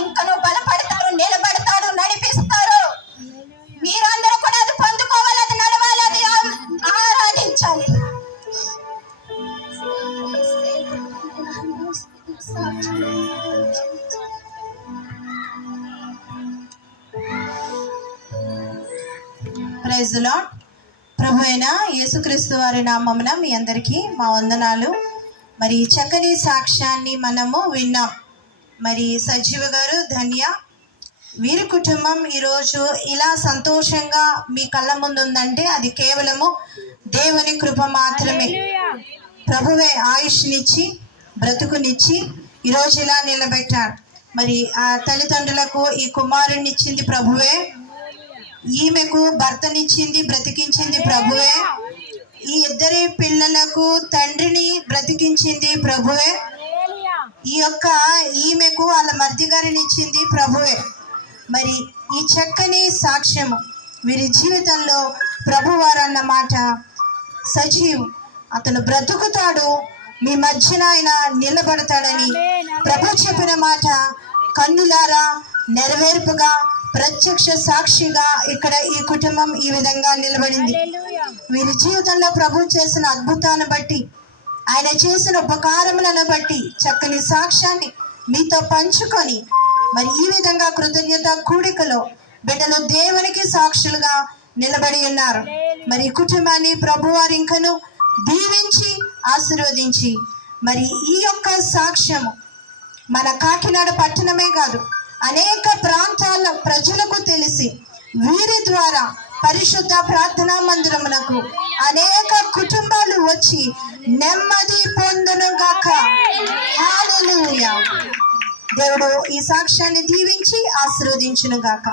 ఇంకను బలపడతారు, నిలబడతారు, నడిపిస్తారు. మీరందరూ కూడా అది పొందుకోవాలి, అది నడవాలి, అది ఆరాధించాలి. Praise the lord. ప్రభు అయిన యేసుక్రీస్తు వారి నామమున మీ అందరికీ మా వందనాలు. మరి చక్కని సాక్ష్యాన్ని మనము విన్నాం. మరి సజీవ గారు, ధన్య, వీరి కుటుంబం ఈరోజు ఇలా సంతోషంగా మీ కళ్ళ ముందు ఉందంటే అది కేవలము దేవుని కృప మాత్రమే. ప్రభువే ఆయుష్నిచ్చి బ్రతుకునిచ్చి ఈరోజు ఇలా నిలబెట్టాడు. మరి ఆ తల్లిదండ్రులకు ఈ కుమారుని ఇచ్చింది ప్రభువే, ఈమెకు భర్తనిచ్చింది, బ్రతికించింది ప్రభువే, ఈ ఇద్దరి పిల్లలకు తండ్రిని బ్రతికించింది ప్రభువే, ఈ యొక్క ఈమెకు వాళ్ళ మర్ది గారిని ఇచ్చింది ప్రభువే. మరి ఈ చక్కని సాక్ష్యము వీరి జీవితంలో ప్రభువారు అన్న మాట సజీవ్, అతను బ్రతుకుతాడు, మీ మధ్యన ఆయన నిలబడతాడని ప్రభు చెప్పిన మాట కన్నులారా నెరవేర్పుగా ప్రత్యక్ష సాక్షిగా ఇక్కడ ఈ కుటుంబం ఈ విధంగా నిలబడింది. వీరి జీవితంలో ప్రభు చేసిన అద్భుతాన్ని బట్టి, ఆయన చేసిన ఉపకారములను బట్టి చక్కని సాక్ష్యాన్ని మీతో పంచుకొని మరి ఈ విధంగా కృతజ్ఞత కూడికలో బిడ్డలు దేవునికి సాక్షులుగా నిలబడి ఉన్నారు. మరి ఈ కుటుంబాన్ని ప్రభువారు ఇంకను దీవించి ఆశీర్వదించి మరి ఈ యొక్క సాక్ష్యము మన కాకినాడ పట్టణమే కాదు అనేక ప్రాంతాల ప్రజలకు తెలిసి వీరి ద్వారా పరిశుద్ధ ప్రార్థనా మందిరమునకు అనేక కుటుంబాలు వచ్చి నెమ్మది పొందునుగాక. హల్లెలూయా. దేవుడు ఈ సాక్ష్యాన్ని దీవించి ఆశీర్వదించునుగాక.